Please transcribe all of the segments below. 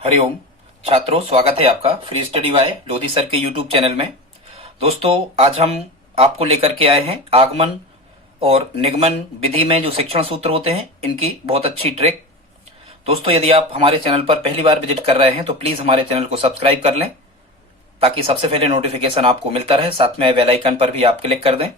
हरिओम छात्रों, स्वागत है आपका free study bye Lodhi sir के यूट्यूब चैनल में। दोस्तों, आज हम आपको लेकर के आए हैं आगमन और निगमन विधि में जो शिक्षण सूत्र होते हैं इनकी बहुत अच्छी ट्रिक। दोस्तों, यदि आप हमारे चैनल पर पहली बार विजिट कर रहे हैं तो प्लीज हमारे चैनल को सब्सक्राइब कर लें ताकि सबसे पहले नोटिफिकेशन आपको मिलता रहे। साथ में बेल आइकन पर भी आप क्लिक कर दें।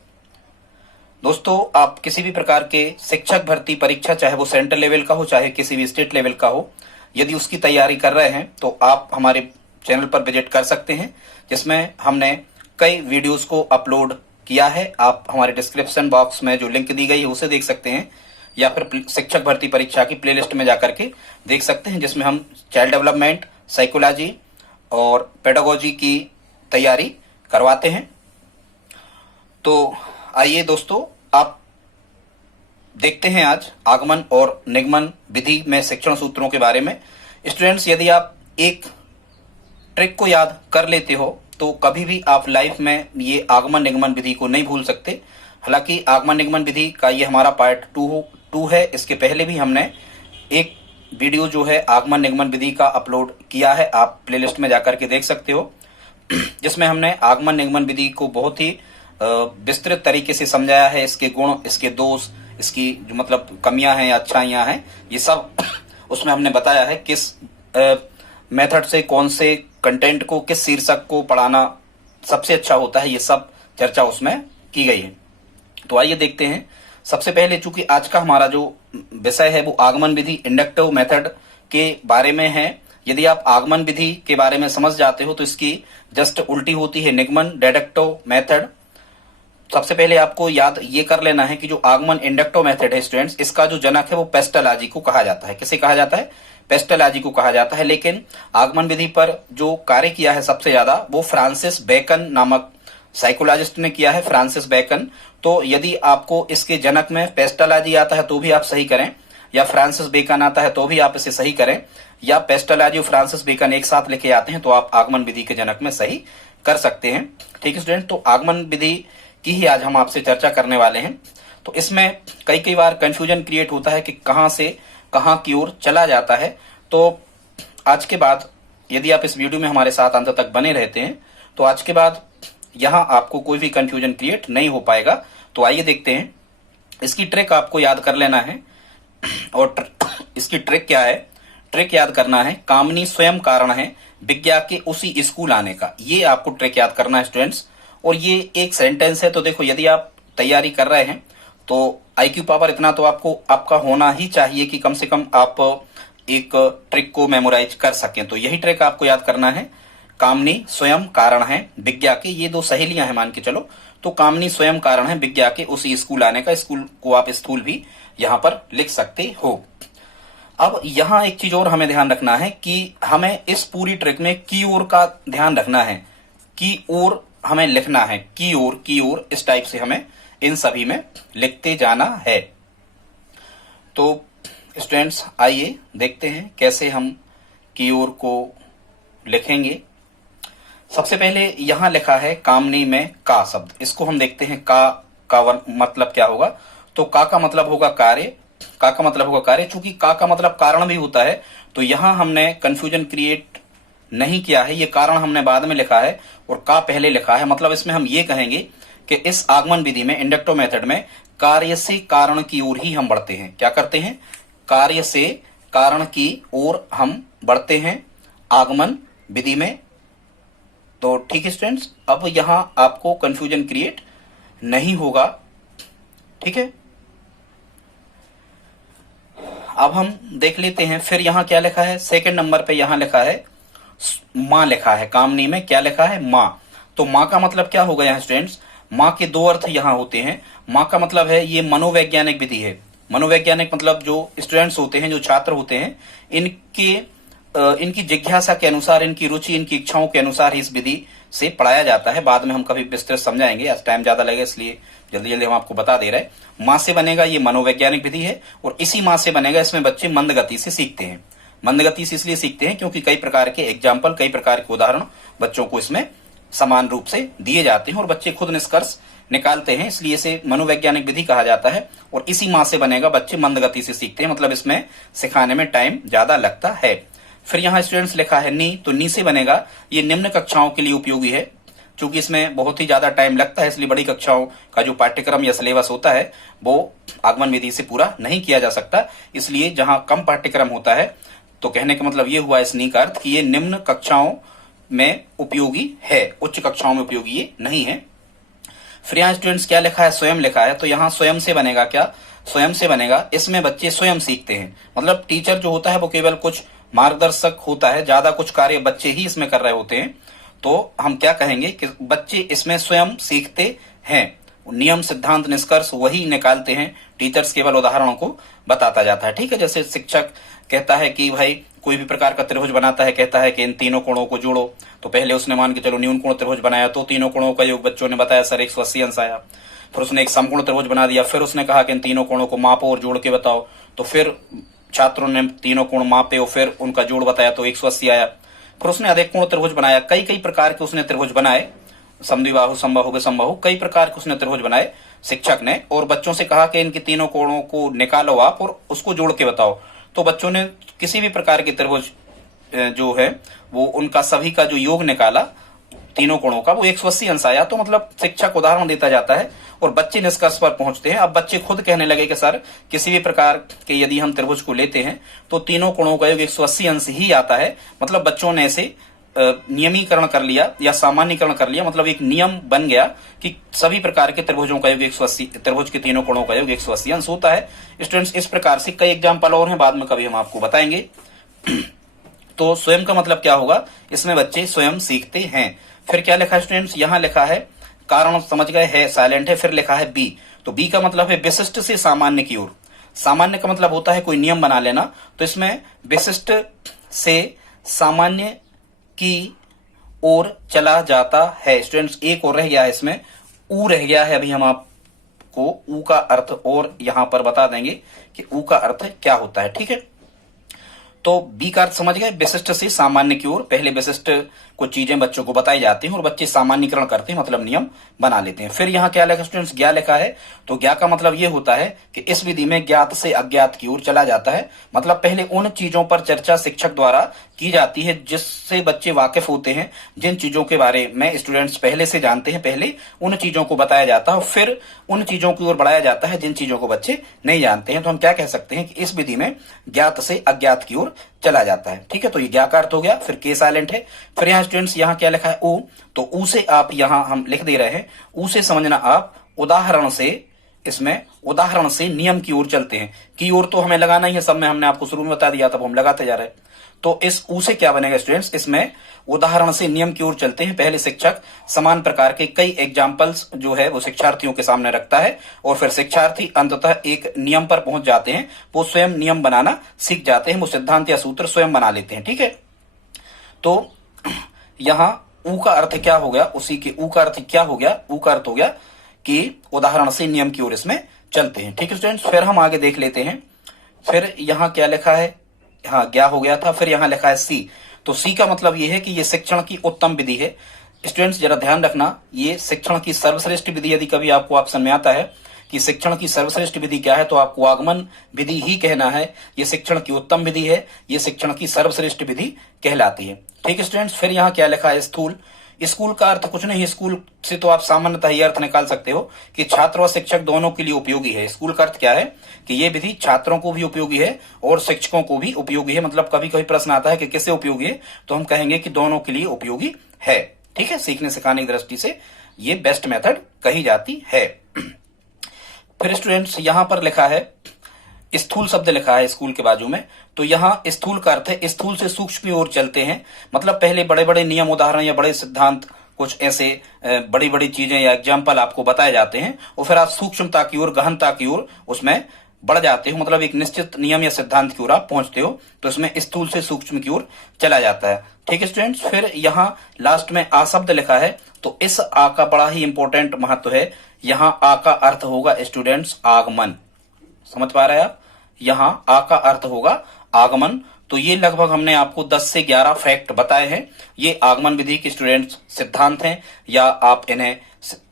दोस्तों, आप किसी भी प्रकार के शिक्षक भर्ती परीक्षा, चाहे वो सेंट्रल लेवल का हो चाहे किसी भी स्टेट लेवल का हो, यदि उसकी तैयारी कर रहे हैं तो आप हमारे चैनल पर विजिट कर सकते हैं, जिसमें हमने कई वीडियोस को अपलोड किया है। आप हमारे डिस्क्रिप्शन बॉक्स में जो लिंक दी गई है उसे देख सकते हैं, या फिर शिक्षक भर्ती परीक्षा की प्लेलिस्ट में जाकर के देख सकते हैं, जिसमें हम चाइल्ड डेवलपमेंट, साइकोलॉजी और पेडागोजी की तैयारी करवाते हैं। तो आइए दोस्तों, आप देखते हैं आज आगमन और निगमन विधि में शिक्षण सूत्रों के बारे में। स्टूडेंट्स, यदि आप एक ट्रिक को याद कर लेते हो तो कभी भी आप लाइफ में ये आगमन निगमन विधि को नहीं भूल सकते। हालांकि आगमन निगमन विधि का ये हमारा पार्ट टू है। इसके पहले भी हमने एक वीडियो जो है आगमन निगमन विधि का अपलोड किया है, आप प्लेलिस्ट में जाकर के देख सकते हो, जिसमें हमने आगमन निगमन विधि को बहुत ही विस्तृत तरीके से समझाया है। इसके गुण, इसके दोष, इसकी जो मतलब कमियां हैं या अच्छाइयां हैं, ये सब उसमें हमने बताया है। किस मेथड से कौन से कंटेंट को, किस शीर्षक को पढ़ाना सबसे अच्छा होता है, ये सब चर्चा उसमें की गई है। तो आइए देखते हैं। सबसे पहले, चूंकि आज का हमारा जो विषय है वो आगमन विधि, इंडक्टिव मेथड के बारे में है। यदि आप आगमन विधि के बारे में समझ जाते हो तो इसकी जस्ट उल्टी होती है निगमन, डिडक्टिव मेथड। सबसे पहले आपको याद ये कर लेना है कि जो आगमन इंडक्टिव मेथड है स्टूडेंट्स, इसका जो जनक है वो पेस्टलाजी को कहा जाता है। किसे कहा जाता है? पेस्टलाजी को कहा जाता है। लेकिन आगमन विधि पर जो कार्य किया है सबसे ज्यादा वो फ्रांसिस बेकन नामक साइकोलॉजिस्ट ने किया है, फ्रांसिस बेकन। तो यदि आपको इसके जनक में पेस्टलाजी आता है तो भी आप सही करें, या फ्रांसिस बेकन आता है तो भी आप इसे सही करें, या पेस्टलाजी और फ्रांसिस बेकन एक साथ लेके आते हैं तो आप आगमन विधि के जनक में सही कर सकते हैं। ठीक है स्टूडेंट, तो आगमन विधि की ही आज हम आपसे चर्चा करने वाले हैं। तो इसमें कई बार कंफ्यूजन क्रिएट होता है कि कहां से कहां की ओर चला जाता है। तो आज के बाद यदि आप इस वीडियो में हमारे साथ अंत तक बने रहते हैं तो आज के बाद यहां आपको कोई भी कंफ्यूजन क्रिएट नहीं हो पाएगा। तो आइए देखते हैं। इसकी ट्रिक आपको याद कर लेना है। और इसकी ट्रिक क्या है? ट्रिक याद करना है, कामनी स्वयं कारण है विज्ञा के उसी स्कूल आने का। ये आपको ट्रिक याद करना है स्टूडेंट्स। और ये एक सेंटेंस है। तो देखो, यदि आप तैयारी कर रहे हैं तो आईक्यू पावर इतना तो आपका होना ही चाहिए कि कम से कम आप एक ट्रिक को मेमोराइज कर सकें। तो यही ट्रिक आपको याद करना है। कामनी स्वयं कारण है विज्ञा के, ये दो सहेलियां हैं मान के चलो, तो कामनी स्वयं कारण है विज्ञा के उसी स्कूल आने का। स्कूल को आप स्थूल भी यहां पर लिख सकते हो। अब यहां एक चीज और हमें ध्यान रखना है कि हमें इस पूरी ट्रिक में की ओर का ध्यान रखना है। की ओर हमें लिखना है, की ओर इस टाइप से हमें इन सभी में लिखते जाना है। तो स्टूडेंट्स, आइए देखते हैं कैसे हम की ओर को लिखेंगे। सबसे पहले यहां लिखा है कामनी में का शब्द, इसको हम देखते हैं। का मतलब क्या होगा? तो का मतलब होगा कार्य, का मतलब होगा कार्य। चूंकि का मतलब कारण भी होता है तो यहां हमने कंफ्यूजन क्रिएट नहीं किया है। ये कारण हमने बाद में लिखा है और का पहले लिखा है। मतलब इसमें हम ये कहेंगे कि इस आगमन विधि में, इंडक्टिव मेथड में, कार्य से कारण की ओर ही हम बढ़ते हैं। क्या करते हैं? कार्य से कारण की ओर हम बढ़ते हैं आगमन विधि में। तो ठीक है स्टूडेंट्स, अब यहां आपको कंफ्यूजन क्रिएट नहीं होगा। ठीक है, अब हम देख लेते हैं। फिर यहां क्या लिखा है? सेकंड नंबर पे यहां लिखा है मां लिखा है। कामनी में क्या लिखा है? मां। तो मां का मतलब क्या होगा यहाँ स्टूडेंट्स? मां के दो अर्थ यहां होते हैं। मां का मतलब है, ये मनोवैज्ञानिक विधि है। मनोवैज्ञानिक मतलब जो स्टूडेंट्स होते हैं, जो छात्र होते हैं, इनकी जिज्ञासा के अनुसार, इनकी रुचि, इनकी इच्छाओं के अनुसार ही इस विधि से पढ़ाया जाता है। बाद में हम कभी विस्तृत समझाएंगे, आज टाइम ज्यादा लगेगा इसलिए जल्दी जल्दी हम आपको बता दे रहे हैं। मां से बनेगा, ये मनोवैज्ञानिक विधि है। और इसी मां से बनेगा, इसमें बच्चे मंद गति से सीखते हैं। मंद गति से इसलिए सीखते हैं क्योंकि कई प्रकार के एग्जाम्पल, कई प्रकार के उदाहरण बच्चों को इसमें समान रूप से दिए जाते हैं और बच्चे खुद निष्कर्ष निकालते हैं, इसलिए इसे मनोवैज्ञानिक विधि कहा जाता है। और इसी माह से बनेगा, बच्चे मंद गति से सीखते हैं, मतलब इसमें सिखाने में टाइम ज्यादा लगता है। फिर यहाँ स्टूडेंट्स लिखा है नी, तो नी से बनेगा ये निम्न कक्षाओं के लिए उपयोगी है। क्योंकि इसमें बहुत ही ज्यादा टाइम लगता है, इसलिए बड़ी कक्षाओं का जो पाठ्यक्रम या सिलेबस होता है वो आगमन विधि से पूरा नहीं किया जा सकता। इसलिए जहां कम पाठ्यक्रम होता है, तो कहने का मतलब ये हुआ इस नी का अर्थ कि ये निम्न कक्षाओं में उपयोगी है, उच्च कक्षाओं में उपयोगी ये नहीं है। फिर यहाँ स्टूडेंट्स क्या लिखा है, स्वयं लिखा है, तो यहाँ स्वयं से बनेगा क्या, स्वयं से बनेगा इसमें बच्चे स्वयं सीखते हैं। मतलब टीचर जो होता है वो केवल कुछ मार्गदर्शक होता है, ज्यादा कुछ कार्य बच्चे ही इसमें कर रहे होते हैं। तो हम क्या कहेंगे कि बच्चे इसमें स्वयं सीखते हैं, नियम सिद्धांत निष्कर्ष वही निकालते हैं, टीचर्स केवल उदाहरणों को बताता जाता है। ठीक है, जैसे शिक्षक कहता है कि भाई कोई भी प्रकार का त्रिभुज बनाता है, कहता है कि इन तीनों कोणों को जोड़ो, तो पहले उसने मान के चलो न्यून कोण त्रिभुज बनाया, तो तीनों कोणों का योग बच्चों ने बताया सर 180 अंश आया। फिर उसने एक समकोण त्रिभुज बना दिया, फिर उसने कहा कि इन तीनों कोणों को मापो और जोड़ के बताओ, तो फिर छात्रों ने तीनों कोण मापे और फिर उनका जोड़ बताया तो 180 आया। फिर उसने अधिक कोण त्रिभुज बनाया, कई कई प्रकार के उसने त्रिभुज बनाए, समद्विबाहु समबाहु विसमबाहु कई प्रकार के उसने त्रिभुज बनाए शिक्षक ने, और बच्चों से कहा कि इनके तीनों कोणों को निकालो आप और उसको जोड़ के बताओ। तो बच्चों ने किसी भी प्रकार के त्रिभुज जो है वो उनका सभी का जो योग निकाला तीनों कोणों का, वो 180 अंश आया। तो मतलब शिक्षक उदाहरण देता जाता है और बच्चे निष्कर्ष पर पहुंचते हैं। अब बच्चे खुद कहने लगे कि सर किसी भी प्रकार के यदि हम त्रिभुज को लेते हैं तो तीनों कोणों का योग 180 अंश ही आता है। मतलब बच्चों ने ऐसे नियमीकरण कर लिया या सामान्यकरण कर लिया, मतलब एक नियम बन गया कि सभी प्रकार के त्रिभुजों का योग 180, त्रिभुज के तीनों कोणों का योग 180 अंश होता है। स्टूडेंट्स इस प्रकार से कई एग्जाम्पल और हैं, बाद में कभी हम आपको बताएंगे। तो स्वयं का मतलब क्या होगा, इसमें बच्चे स्वयं सीखते हैं। फिर क्या लिखा है स्टूडेंट्स, यहाँ लिखा है कारण समझ गए है, साइलेंट है। फिर लिखा है बी, तो बी का मतलब है विशिष्ट से सामान्य की ओर। सामान्य का मतलब होता है कोई नियम बना लेना, तो इसमें विशिष्ट से सामान्य की ओर चला जाता है। स्टूडेंट्स एक और रह गया है, इसमें ऊ रह गया है, अभी हम आपको ऊ का अर्थ और यहां पर बता देंगे कि ऊ का अर्थ क्या होता है। ठीक है, तो बी का अर्थ समझ गए, विशिष्ट से सामान्य की ओर। पहले विशिष्ट कुछ चीजें बच्चों को बताई जाती हैं और बच्चे सामान्यकरण करते हैं, मतलब नियम बना लेते हैं। फिर यहाँ क्या लिखा स्टूडेंट्स, ज्ञा लिखा है, तो ज्ञा का मतलब ये होता है कि इस विधि में ज्ञात से अज्ञात की ओर चला जाता है। मतलब पहले उन चीजों पर चर्चा शिक्षक द्वारा की जाती है जिससे बच्चे वाकिफ होते हैं, जिन चीजों के बारे में स्टूडेंट्स पहले से जानते हैं, पहले उन चीजों को बताया जाता है, फिर उन चीजों की ओर बढ़ाया जाता है जिन चीजों को बच्चे नहीं जानते हैं। तो हम क्या कह सकते हैं कि इस विधि में ज्ञात से अज्ञात की ओर चला जाता है। ठीक है, तो ये ज्ञा का अर्थ हो गया। फिर के साइलेंट है। फिर यहाँ स्टूडेंट्स यहाँ क्या लिखा है ऊ, तो ऊ से आप यहाँ हम लिख दे रहे हैं, ऊ से समझना आप उदाहरण से, इसमें उदाहरण से नियम की ओर चलते हैं। की ओर तो हमें लगाना ही है, सब में हमने आपको शुरू में बता दिया, तब हम लगाते जा रहे हैं। तो इस ऊ से क्या बनेगा स्टूडेंट्स, इसमें उदाहरण से नियम की ओर चलते हैं। पहले शिक्षक समान प्रकार के कई एग्जाम्पल्स जो है वो शिक्षार्थियों के सामने रखता है और फिर शिक्षार्थी अंततः एक नियम पर पहुंच जाते हैं, वो स्वयं नियम बनाना सीख जाते हैं, वो सिद्धांत या सूत्र स्वयं बना लेते हैं। ठीक है, तो यहां ऊ का अर्थ क्या हो गया, उसी के ऊ का अर्थ क्या हो गया, ऊ का अर्थ हो गया कि उदाहरण से नियम की ओर इसमें चलते हैं। ठीक है स्टूडेंट्स, फिर हम आगे देख लेते हैं। फिर यहाँ क्या लिखा है, हाँ ज्ञा हो गया था। फिर यहाँ लिखा है सी, तो सी का मतलब ये है कि ये शिक्षण की उत्तम विधि है। स्टूडेंट्स जरा ध्यान रखना, ये शिक्षण की सर्वश्रेष्ठ विधि, यदि कभी आपको ऑप्शन में आता है कि शिक्षण की सर्वश्रेष्ठ विधि क्या है, तो आपको आगमन विधि ही कहना है। ये शिक्षण की उत्तम विधि है, ये शिक्षण की सर्वश्रेष्ठ विधि कहलाती है। ठीक है स्टूडेंट्स, फिर यहाँ क्या लिखा है स्थूल। स्कूल का अर्थ कुछ नहीं, स्कूल से तो आप सामान्यतः ये अर्थ निकाल सकते हो कि छात्र व शिक्षक दोनों के लिए उपयोगी है। स्कूल का अर्थ क्या है कि ये विधि छात्रों को भी उपयोगी है और शिक्षकों को भी उपयोगी है। मतलब कभी कभी प्रश्न आता है कि किससे उपयोगी है, तो हम कहेंगे कि दोनों के लिए उपयोगी है। ठीक है, सीखने सिखाने की दृष्टि से ये बेस्ट मेथड कही जाती है। फिर स्टूडेंट्स यहां पर लिखा है स्थूल शब्द लिखा है स्कूल के बाजू में, तो यहाँ स्थूल का अर्थ है स्थूल से सूक्ष्म की ओर चलते हैं। मतलब पहले बड़े बड़े नियम उदाहरण या बड़े सिद्धांत, कुछ ऐसे बड़ी बड़ी चीजें या एग्जाम्पल आपको बताए जाते हैं और फिर आप सूक्ष्मता की ओर, गहनता की ओर उसमें बढ़ जाते हो। मतलब एक निश्चित नियम या सिद्धांत की ओर आप पहुंचते हो, तो इसमें स्थूल से सूक्ष्म की ओर चला जाता है। ठीक है स्टूडेंट्स, फिर यहाँ लास्ट में आ शब्द लिखा है, तो इस आ का बड़ा ही इंपॉर्टेंट महत्व है। यहाँ आ का अर्थ होगा स्टूडेंट्स आगमन। समझ पा रहे हैं आप, यहाँ आ का अर्थ होगा आगमन। तो ये लगभग हमने आपको 10 से 11 फैक्ट बताए हैं। ये आगमन विधि के स्टूडेंट्स सिद्धांत हैं, या आप इन्हें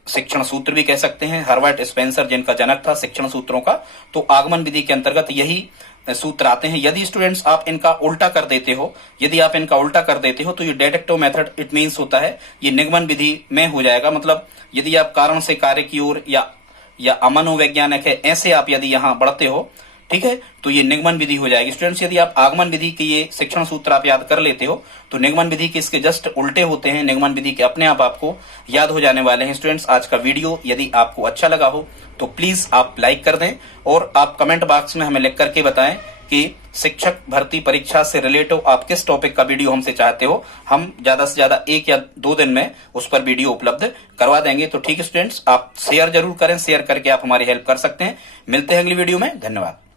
शिक्षण सूत्र भी कह सकते हैं। हर्बर्ट स्पेंसर जिनका जनक था शिक्षण सूत्रों का, तो आगमन विधि के अंतर्गत यही सूत्र आते हैं। यदि स्टूडेंट्स आप इनका उल्टा कर देते हो, तो ये डेडक्टिव मेथड इट मीन्स होता है ये निगमन विधि में हो जाएगा। मतलब यदि आप कारण से कार्य की ओर या अमनोवैज्ञानिक है ऐसे आप यदि यहाँ बढ़ते हो, ठीक है, तो ये निगमन विधि हो जाएगी। स्टूडेंट्स यदि आप आगमन विधि के ये शिक्षण सूत्र आप याद कर लेते हो तो निगमन विधि के इसके जस्ट उल्टे होते हैं, निगमन विधि के अपने आप आपको याद हो जाने वाले हैं। स्टूडेंट्स आज का वीडियो यदि आपको अच्छा लगा हो तो प्लीज आप लाइक कर दें और आप कमेंट बॉक्स में हमें लिख करके बताएं कि शिक्षक भर्ती परीक्षा से रिलेटिव आप किस टॉपिक का वीडियो हमसे चाहते हो। हम ज्यादा से ज्यादा 1 या 2 दिन में उस पर वीडियो उपलब्ध करवा देंगे। तो ठीक है स्टूडेंट्स, आप शेयर जरूर करें, शेयर करके आप हमारी हेल्प कर सकते हैं। मिलते हैं अगली वीडियो में, धन्यवाद।